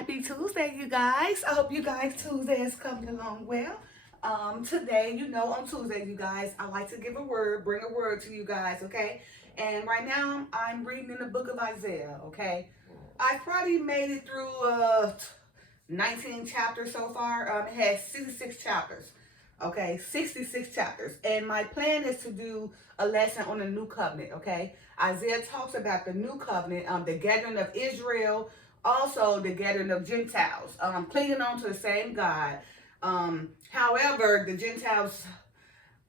Happy Tuesday, you guys. I hope you guys Tuesday is coming along well. Today, on Tuesday, you guys, I like to give a word, bring a word to you guys, okay? And right now, I'm reading in the book of Isaiah, okay? I probably made it through 19 chapters so far. It has 66 chapters, okay? 66 chapters. And my plan is to do a lesson on the new covenant, okay? Isaiah talks about the new covenant, the gathering of Israel, also the gathering of Gentiles, clinging on to the same God. However, the Gentiles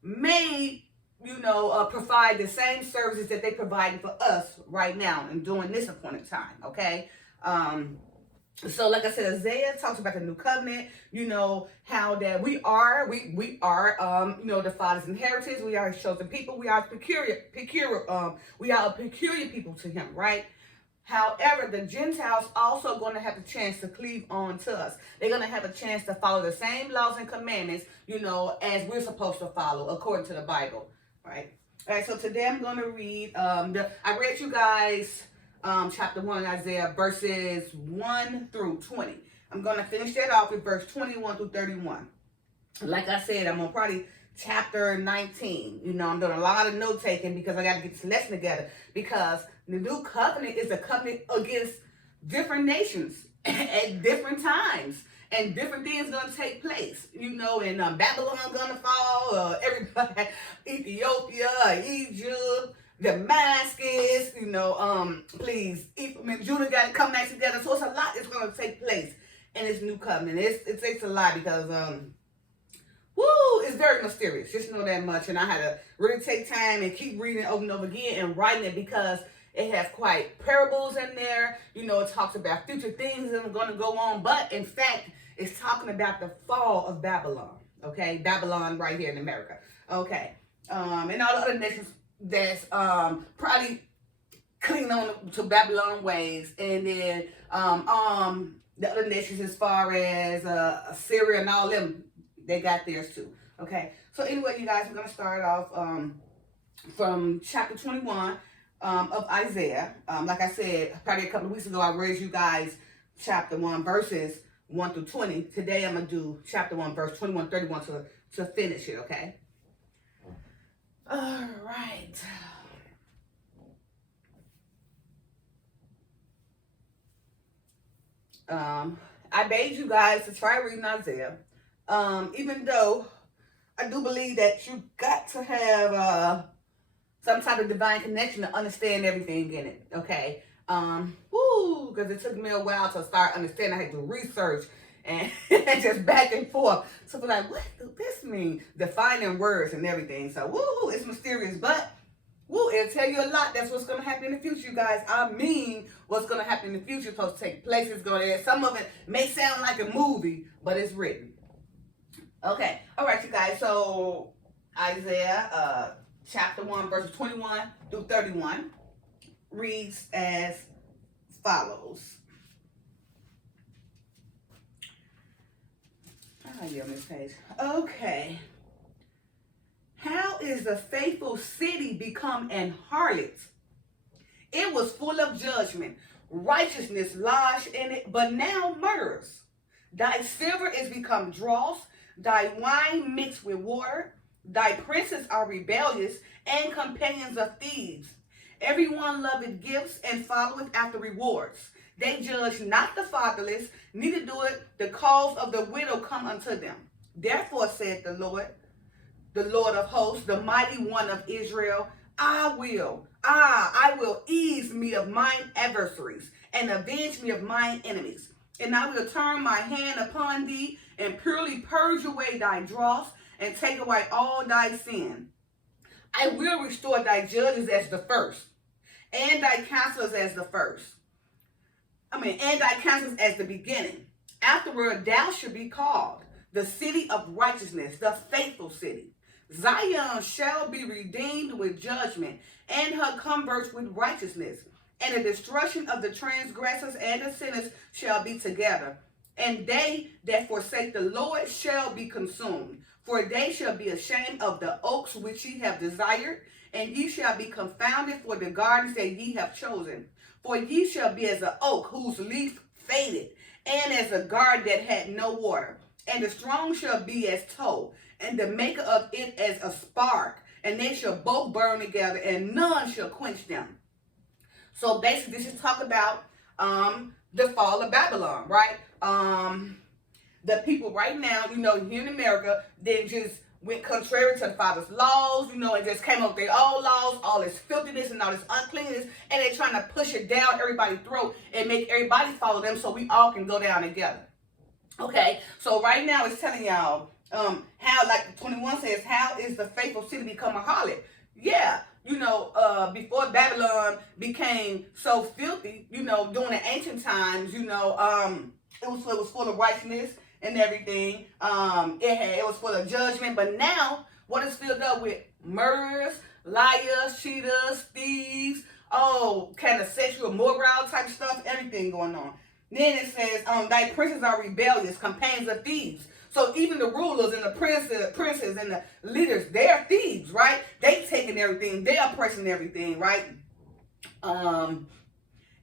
may, provide the same services that they provide for us right now and during this appointed time, okay? So like I said, Isaiah talks about the new covenant, how that we are the Father's inheritance. We are his chosen people. We are we are a peculiar people to him, right? However, the Gentiles also going to have the chance to cleave on to us. They're going to have a chance to follow the same laws and commandments, as we're supposed to follow according to the Bible, right? All right, so today I'm going to read, I read you guys chapter 1 in Isaiah, verses 1 through 20. I'm going to finish that off with verse 21 through 31. Like I said, I'm on probably chapter 19. I'm doing a lot of note taking because I got to get this lesson together, because the new covenant is a covenant against different nations at different times, and different things going to take place, and Babylon going to fall, everybody, Ethiopia, Egypt, Damascus, please, Ephraim and Judah got to come back together. So it's a lot that's going to take place in this new covenant. It takes a lot because, it's very mysterious. Just know that much. And I had to really take time and keep reading it over and over again and writing it, because it has quite parables in there. It talks about future things that are going to go on. But in fact, it's talking about the fall of Babylon. Okay, Babylon right here in America. Okay, and all the other nations that's probably clinging on to Babylon ways, and then the other nations as far as Assyria and all them, they got theirs too. Okay, so anyway, you guys, we're gonna start off from chapter 21 of Isaiah. Like I said, probably a couple of weeks ago, I read you guys chapter 1 verses 1 through 20. Today I'm gonna do chapter 1 verse 21 31 to finish it. Okay. All right. I begged you guys to try reading Isaiah. Even though I do believe that you got to have some type of divine connection to understand everything in it. Okay. Because it took me a while to start understanding. I had to research and just back and forth. So I was like, what does this mean? Defining words and everything. So it's mysterious, but it'll tell you a lot. That's what's gonna happen in the future, you guys. I mean, what's gonna happen in the future is supposed to take place. It's gonna. Some of it may sound like a movie, but it's written. Okay. All right, you guys. So Isaiah chapter 1, verses 21 through 31 reads as follows. Oh, yeah, on this page. Okay. How is the faithful city become an harlot? It was full of judgment. Righteousness lodged in it, but now murderers. Thy silver is become dross, thy wine mixed with water. Thy princes are rebellious and companions of thieves. Everyone loveth gifts and followeth after rewards. They judge not the fatherless, neither do it the cause of the widow come unto them. Therefore said the Lord of hosts, the mighty one of Israel, I will ease me of mine adversaries and avenge me of mine enemies. And I will turn my hand upon thee and purely purge away thy dross and take away all thy sin. I will restore thy judges as the first, and thy counselors as the first. And thy counselors as the beginning. Afterward thou shalt be called the city of righteousness, the faithful city. Zion shall be redeemed with judgment, and her converts with righteousness. And the destruction of the transgressors and the sinners shall be together. And they that forsake the Lord shall be consumed. For they shall be ashamed of the oaks which ye have desired, and ye shall be confounded for the gardens that ye have chosen. For ye shall be as an oak whose leaf faded, and as a garden that had no water. And the strong shall be as tow, and the maker of it as a spark, and they shall both burn together, and none shall quench them. So basically, this is talk about the fall of Babylon, right? The people right now, here in America, they just went contrary to the Father's laws, and just came up with their own laws, all this filthiness and all this uncleanness, and they're trying to push it down everybody's throat and make everybody follow them so we all can go down together. Okay, so right now it's telling y'all how, like 21 says, how is the faithful city become a harlot? Yeah, before Babylon became so filthy, during the ancient times, it was full of righteousness and everything. It was full of judgment, but now what is filled up with murderers, liars, cheaters, thieves, kind of sexual moral type stuff, everything going on. Then it says, thy princes are rebellious, companions of thieves. So even the rulers and the princes and the leaders, they are thieves, right? They taking everything, they oppressing everything, right? And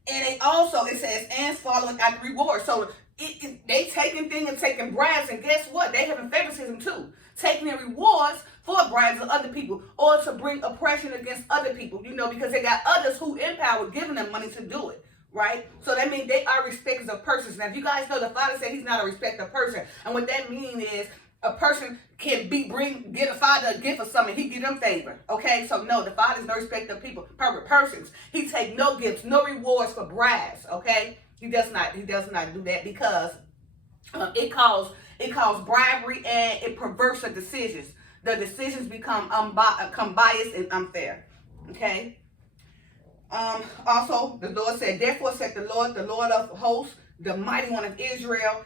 it says, and following after reward. So they taking things and taking bribes, and guess what? They having favoritism too. Taking the rewards for bribes of other people, or to bring oppression against other people, because they got others who in power giving them money to do it. Right? So that means they are respecters of persons. Now, if you guys know, the Father said he's not a respecter of person. And what that means is a person can get a Father a gift or something. He give them favor. Okay? So no, the Father is no respecter of people, persons. He take no gifts, no rewards for bribes. Okay? He does not do that because it causes bribery, and it perverts the decisions. The decisions become biased and unfair. Okay? Also, the Lord said, therefore said the Lord of hosts, the mighty one of Israel,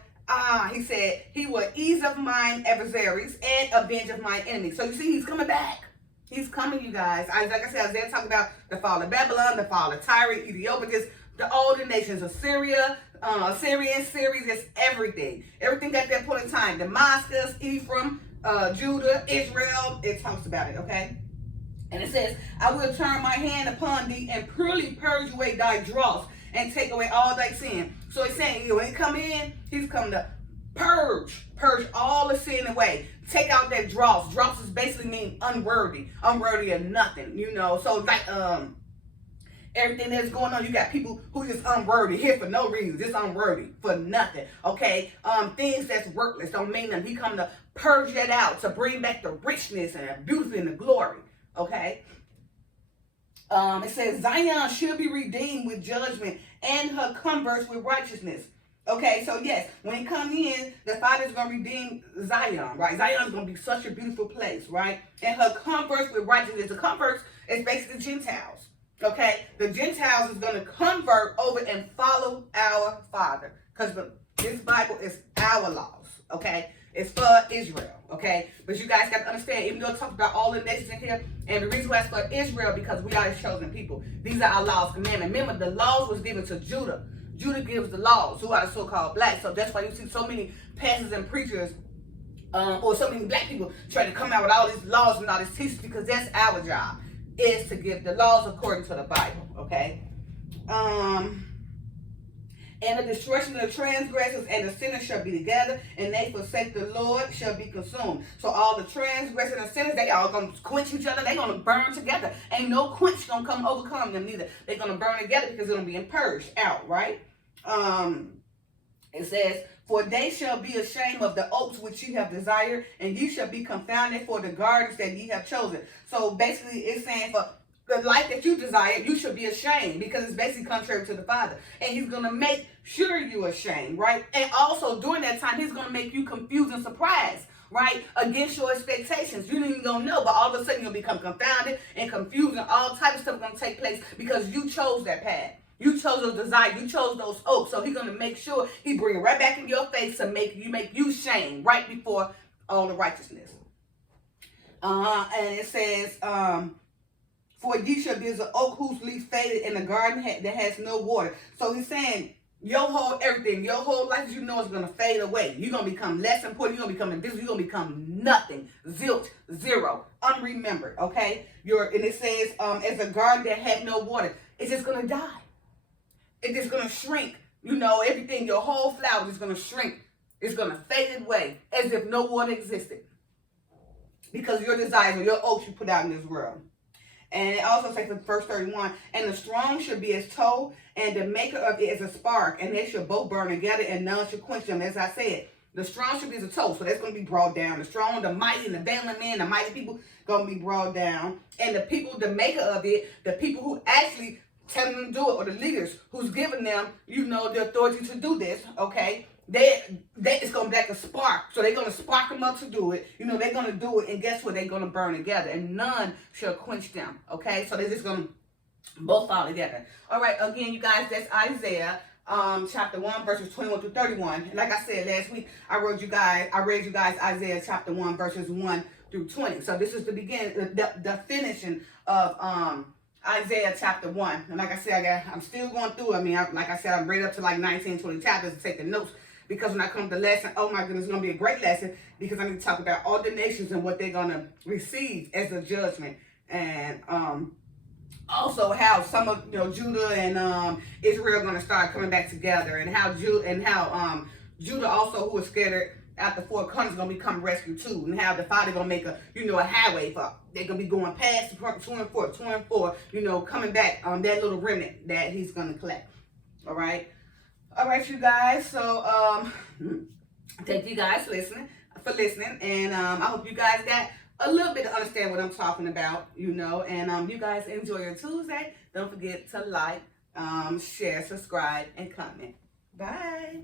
he said, he will ease of mine adversaries and avenge of mine enemies. So you see, he's coming back. He's coming, you guys. Like I said, Isaiah talking about the fall of Babylon, the fall of Tyre, Ethiopia, just all the nations, Assyria, Syrians, just everything. Everything at that point in time. Damascus, Ephraim, Judah, Israel, it talks about it, okay? And it says, I will turn my hand upon thee and purely purge away thy dross and take away all thy sin. So he's saying, when he come in, he's come to purge all the sin away. Take out that dross. Dross is basically mean unworthy of nothing, So like everything that's going on, you got people who just unworthy here for no reason, just unworthy for nothing. Okay, things that's worthless don't mean nothing. He come to purge that out, to bring back the richness and the beauty and the glory. Okay. It says Zion should be redeemed with judgment and her converts with righteousness. Okay, so yes, when he comes in, the Father is going to redeem Zion, right? Zion is going to be such a beautiful place, right? And her converts with righteousness. The converts is basically the Gentiles. Okay, the Gentiles is going to convert over and follow our Father, because this Bible is our laws. Okay. It's for Israel, okay? But you guys got to understand, even though it talks about all the nations in here, and the reason why it's for Israel, because we are his chosen people. These are our laws, commandments. Remember, the laws was given to Judah. Judah gives the laws, who are the so-called blacks. So that's why you see so many pastors and preachers, or so many black people trying to come out with all these laws and all these teachings, because that's our job, is to give the laws according to the Bible, okay? And the destruction of the transgressors and the sinners shall be together, and they forsake the Lord shall be consumed. So all the transgressors and sinners, they all going to quench each other. They're going to burn together. Ain't no quench going to overcome them neither. They're going to burn together because they're going to be purged out, right? It says, for they shall be ashamed of the oaks which ye have desired, and ye shall be confounded for the gardens that ye have chosen. So basically it's saying for the life that you desire, you should be ashamed, because it's basically contrary to the Father. And he's going to make sure you're ashamed, right? And also during that time, he's going to make you confused and surprised, right? Against your expectations. You didn't even gonna know, but all of a sudden you'll become confounded and confused, and all types of stuff going to take place because you chose that path. You chose those desires. You chose those oaks. So he's going to make sure he bring it right back in your face to make you shame right before all the righteousness. And it says, for ye shall be as an oak whose leaf faded in a garden that has no water. So he's saying your whole everything, your whole life, as you know, is going to fade away. You're going to become less important. You're going to become invisible. You're going to become nothing. Zilch, zero, unremembered, okay? And it says, as a garden that had no water, it's just going to die. It's just going to shrink You know, everything, your whole flower is going to shrink. It's going to fade away as if no water existed. Because of your desires or your oaths you put out in this world. And it also says in verse 31, and the strong should be as tow, and the maker of it is a spark, and they should both burn together, and none should quench them. As I said, the strong should be as a tow, so that's going to be brought down. The strong, the mighty, and the valiant men, the mighty people, going to be brought down. And the people, the maker of it, the people who actually tell them to do it, or the leaders who's giving them, you know, the authority to do this, okay? It's going to be like a spark. So they're going to spark them up to do it. You know, they're going to do it. And guess what? They're going to burn together. And none shall quench them. Okay? So they're just going to both fall together. All right. Again, you guys, that's Isaiah chapter 1, verses 21 through 31. And like I said last week, I read you guys Isaiah chapter 1, verses 1 through 20. So this is the beginning, the finishing of Isaiah chapter 1. And like I said, I'm still going through. I mean, like I said, I'm read up to like 19, 20 chapters and taking notes. Because when I come to lesson, oh my goodness, it's going to be a great lesson. Because I need to talk about all the nations and what they're going to receive as a judgment. And also how some of, you know, Judah and Israel are going to start coming back together. And how Judah also, who was scattered out the four countries, going to become rescued too. And how the Father going to make a, you know, a highway for, they're going to be going past 2 and 4, you know, coming back on that little remnant that he's going to collect. All right. All right, you guys. So, thank you guys for listening. And I hope you guys got a little bit to understand what I'm talking about, you know. And you guys enjoy your Tuesday. Don't forget to like, share, subscribe, and comment. Bye.